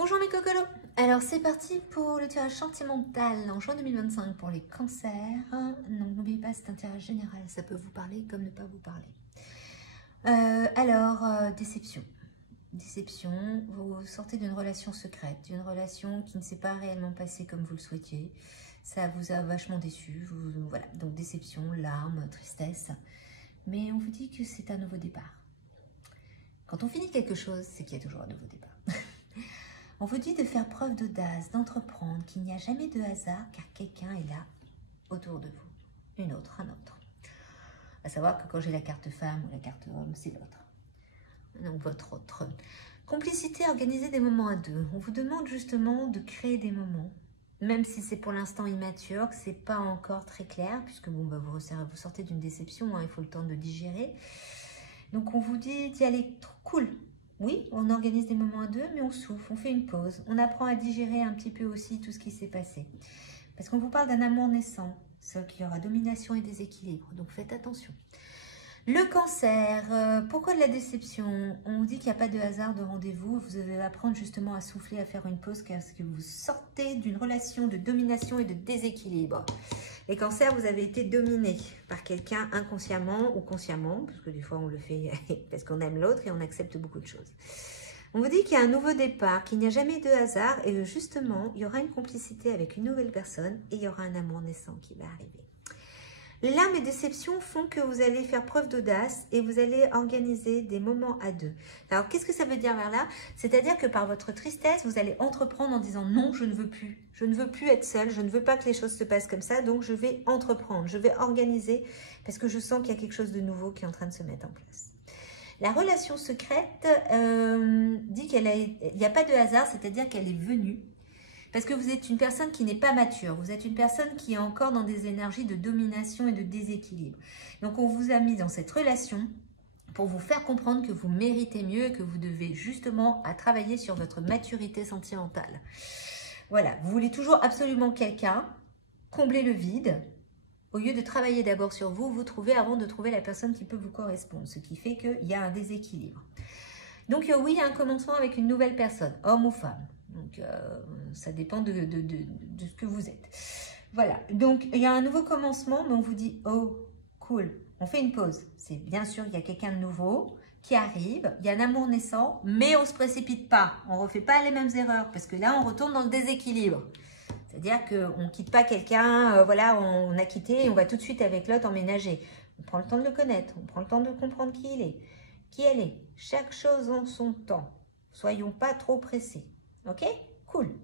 Bonjour mes cocolos. Alors c'est parti pour le tirage sentimental en juin 2025 pour les cancers. Donc n'oubliez pas, c'est un tirage général, ça peut vous parler comme ne pas vous parler. Déception. Déception, vous sortez d'une relation secrète, d'une relation qui ne s'est pas réellement passée comme vous le souhaitiez. Ça vous a vachement déçu, voilà. Donc déception, larmes, tristesse. Mais on vous dit que c'est un nouveau départ. Quand on finit quelque chose, c'est qu'il y a toujours un nouveau départ. On vous dit de faire preuve d'audace, d'entreprendre, qu'il n'y a jamais de hasard car quelqu'un est là autour de vous. Une autre, un autre. À savoir que quand j'ai la carte femme ou la carte homme, c'est l'autre. Donc votre autre. Complicité, organiser des moments à deux. On vous demande justement de créer des moments, même si c'est pour l'instant immature, que c'est pas encore très clair, puisque bon, bah, vous sortez d'une déception, hein, il faut le temps de digérer. Donc on vous dit d'y aller cool. Oui, on organise des moments à deux, mais on souffle, on fait une pause. On apprend à digérer un petit peu aussi tout ce qui s'est passé. Parce qu'on vous parle d'un amour naissant, sauf qu'il y aura domination et déséquilibre, donc faites attention. Le cancer, pourquoi de la déception? On vous dit qu'il n'y a pas de hasard de rendez-vous, vous devez apprendre justement à souffler, à faire une pause, parce que vous sortez d'une relation de domination et de déséquilibre. Les cancers, vous avez été dominé par quelqu'un inconsciemment ou consciemment, parce que des fois on le fait parce qu'on aime l'autre et on accepte beaucoup de choses. On vous dit qu'il y a un nouveau départ, qu'il n'y a jamais de hasard et justement, il y aura une complicité avec une nouvelle personne et il y aura un amour naissant qui va arriver. Les larmes et déceptions font que vous allez faire preuve d'audace et vous allez organiser des moments à deux. Alors, qu'est-ce que ça veut dire vers là? C'est-à-dire que par votre tristesse, vous allez entreprendre en disant non, je ne veux plus. Je ne veux plus être seule, je ne veux pas que les choses se passent comme ça, donc je vais entreprendre, je vais organiser parce que je sens qu'il y a quelque chose de nouveau qui est en train de se mettre en place. La relation secrète dit qu'il n'y a pas de hasard, c'est-à-dire qu'elle est venue. Parce que vous êtes une personne qui n'est pas mature. Vous êtes une personne qui est encore dans des énergies de domination et de déséquilibre. Donc, on vous a mis dans cette relation pour vous faire comprendre que vous méritez mieux et que vous devez justement travailler sur votre maturité sentimentale. Voilà, vous voulez toujours absolument quelqu'un, combler le vide. Au lieu de travailler d'abord sur vous, vous trouvez avant de trouver la personne qui peut vous correspondre. Ce qui fait qu'il y a un déséquilibre. Donc, oui, il y a un commencement avec une nouvelle personne, homme ou femme. Donc, ça dépend de ce que vous êtes. Voilà. Donc, il y a un nouveau commencement, mais on vous dit, oh, cool, on fait une pause. C'est bien sûr, il y a quelqu'un de nouveau qui arrive, il y a un amour naissant, mais on ne se précipite pas. On ne refait pas les mêmes erreurs, parce que là, on retourne dans le déséquilibre. C'est-à-dire qu'on ne quitte pas quelqu'un, voilà, on a quitté et on va tout de suite avec l'autre emménager. On prend le temps de le connaître, on prend le temps de comprendre qui il est, qui elle est. Chaque chose en son temps. Soyons pas trop pressés. Ok? Cool.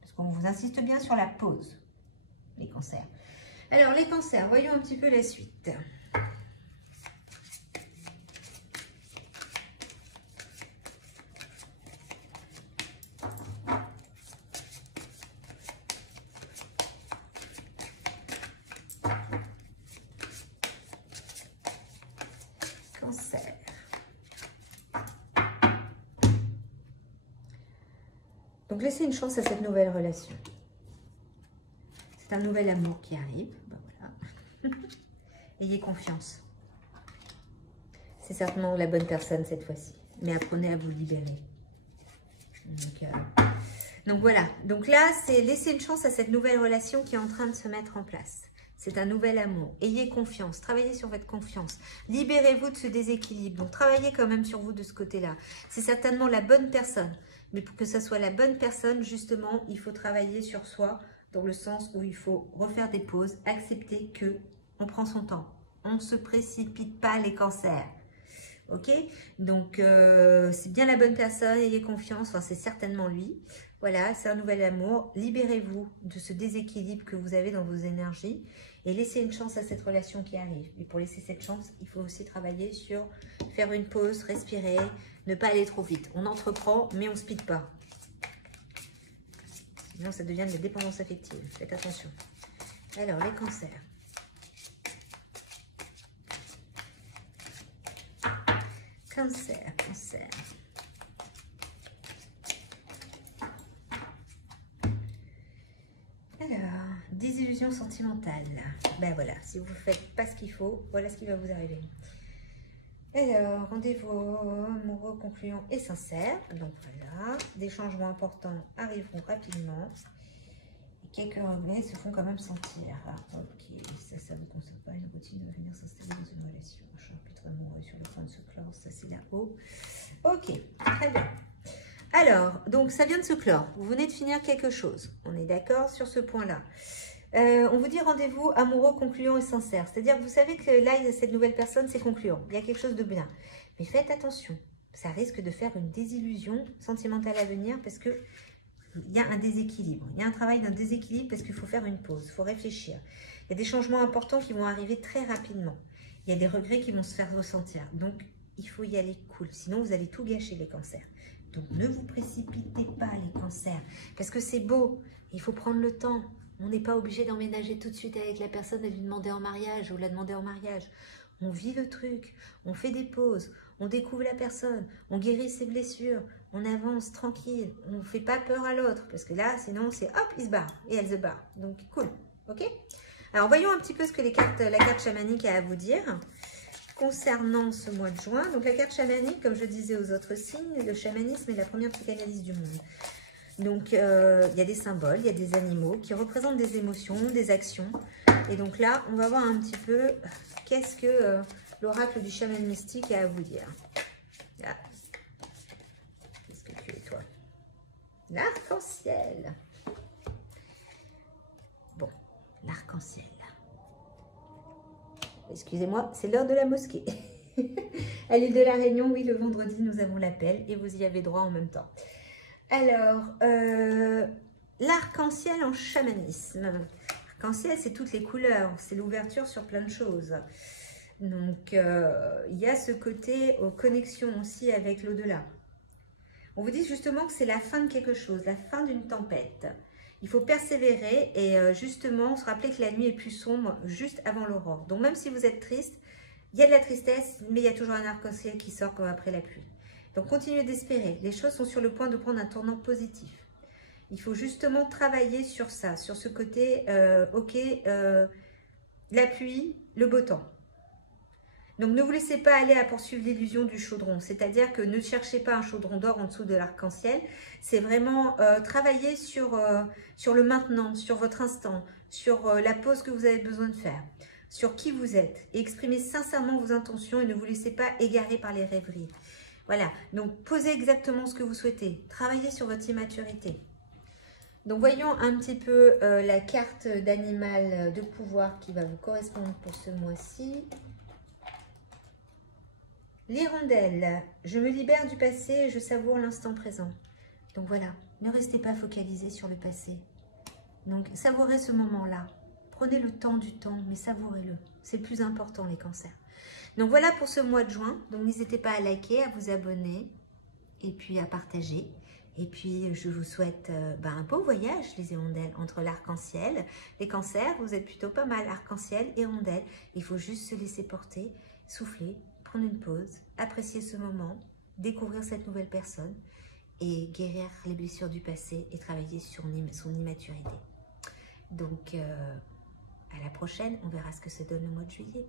Parce qu'on vous insiste bien sur la pause, les cancers. Alors, les cancers, voyons un petit peu la suite. Cancer. Donc, laissez une chance à cette nouvelle relation. C'est un nouvel amour qui arrive. Ben voilà. Ayez confiance. C'est certainement la bonne personne cette fois-ci. Mais apprenez à vous libérer. Donc voilà. Donc là, c'est laisser une chance à cette nouvelle relation qui est en train de se mettre en place. C'est un nouvel amour. Ayez confiance. Travaillez sur votre confiance. Libérez-vous de ce déséquilibre. Donc, travaillez quand même sur vous de ce côté-là. C'est certainement la bonne personne. Mais pour que ça soit la bonne personne, justement, il faut travailler sur soi dans le sens où il faut refaire des pauses, accepter que on prend son temps. On ne se précipite pas les cancers. Ok? Donc, c'est bien la bonne personne. Ayez confiance. Enfin, c'est certainement lui. Voilà, c'est un nouvel amour. Libérez-vous de ce déséquilibre que vous avez dans vos énergies et laissez une chance à cette relation qui arrive. Et pour laisser cette chance, il faut aussi travailler sur faire une pause, respirer, ne pas aller trop vite. On entreprend, mais on ne speed pas. Sinon, ça devient de la dépendance affective. Faites attention. Alors, les cancers. Cancer, cancer. Alors, désillusion sentimentale. 'sentimentale. Ben voilà, si vous ne faites pas ce qu'il faut, voilà ce qui va vous arriver. Alors, rendez-vous amoureux, concluant et sincère. Donc voilà, des changements importants arriveront rapidement. Et quelques regrets se font quand même sentir. Ok, ça ne vous concerne pas. Une routine de venir s'installer dans une relation. Un chapitre amoureux sur le point de se clore. Ça, c'est là-haut. Ok, très bien. Alors, donc ça vient de se clore. Vous venez de finir quelque chose. On est d'accord sur ce point-là. On vous dit rendez-vous amoureux, concluant et sincère. C'est-à-dire que vous savez que là, cette nouvelle personne, c'est concluant. Il y a quelque chose de bien. Mais faites attention. Ça risque de faire une désillusion sentimentale à venir parce que il y a un déséquilibre. Il y a un travail d'un déséquilibre parce qu'il faut faire une pause. Il faut réfléchir. Il y a des changements importants qui vont arriver très rapidement. Il y a des regrets qui vont se faire ressentir. Donc, il faut y aller cool. Sinon, vous allez tout gâcher, les cancers. Donc, ne vous précipitez pas, les cancers. Parce que c'est beau. Il faut prendre le temps. On n'est pas obligé d'emménager tout de suite avec la personne et lui demander en mariage ou la demander en mariage. On vit le truc, on fait des pauses, on découvre la personne, on guérit ses blessures, on avance tranquille, on ne fait pas peur à l'autre. Parce que là, sinon, c'est hop, il se barre et elle se barre. Donc, cool, ok? Alors, voyons un petit peu ce que la carte chamanique a à vous dire concernant ce mois de juin. Donc, la carte chamanique, comme je disais aux autres signes, le chamanisme est la première psychanalyse du monde. Donc, il y a des symboles, il y a des animaux qui représentent des émotions, des actions. Et donc là, on va voir un petit peu qu'est-ce que l'oracle du chaman mystique a à vous dire. Là. Qu'est-ce que tu es, toi? L'arc-en-ciel. Bon, l'arc-en-ciel. Excusez-moi, c'est l'heure de la mosquée. À l'île de la Réunion, oui, le vendredi, nous avons l'appel et vous y avez droit en même temps. Alors, l'arc-en-ciel en chamanisme. L'arc-en-ciel, c'est toutes les couleurs, c'est l'ouverture sur plein de choses. Donc, il y a ce côté connexion aussi avec l'au-delà. On vous dit justement que c'est la fin de quelque chose, la fin d'une tempête. Il faut persévérer et justement se rappeler que la nuit est plus sombre juste avant l'aurore. Donc, même si vous êtes triste, il y a de la tristesse, mais il y a toujours un arc-en-ciel qui sort comme après la pluie. Donc, continuez d'espérer. Les choses sont sur le point de prendre un tournant positif. Il faut justement travailler sur ça, sur ce côté, la pluie, le beau temps. Donc, ne vous laissez pas aller à poursuivre l'illusion du chaudron. C'est-à-dire que ne cherchez pas un chaudron d'or en dessous de l'arc-en-ciel. C'est vraiment travailler sur le maintenant, sur votre instant, sur la pause que vous avez besoin de faire, sur qui vous êtes. Et exprimez sincèrement vos intentions et ne vous laissez pas égarer par les rêveries. Voilà, donc posez exactement ce que vous souhaitez. Travaillez sur votre immaturité. Donc voyons un petit peu la carte d'animal de pouvoir qui va vous correspondre pour ce mois-ci. L'hirondelle, je me libère du passé et je savoure l'instant présent. Donc voilà, ne restez pas focalisé sur le passé. Donc savourez ce moment-là. Prenez le temps du temps, mais savourez-le. C'est le plus important, les cancers. Donc voilà pour ce mois de juin. Donc n'hésitez pas à liker, à vous abonner et puis à partager. Et puis je vous souhaite un beau voyage, les hirondelles, entre l'arc-en-ciel. Les cancers, vous êtes plutôt pas mal, arc-en-ciel, hirondelle. Il faut juste se laisser porter, souffler, prendre une pause, apprécier ce moment, découvrir cette nouvelle personne et guérir les blessures du passé et travailler sur son immaturité. Donc à la prochaine, on verra ce que se donne le mois de juillet.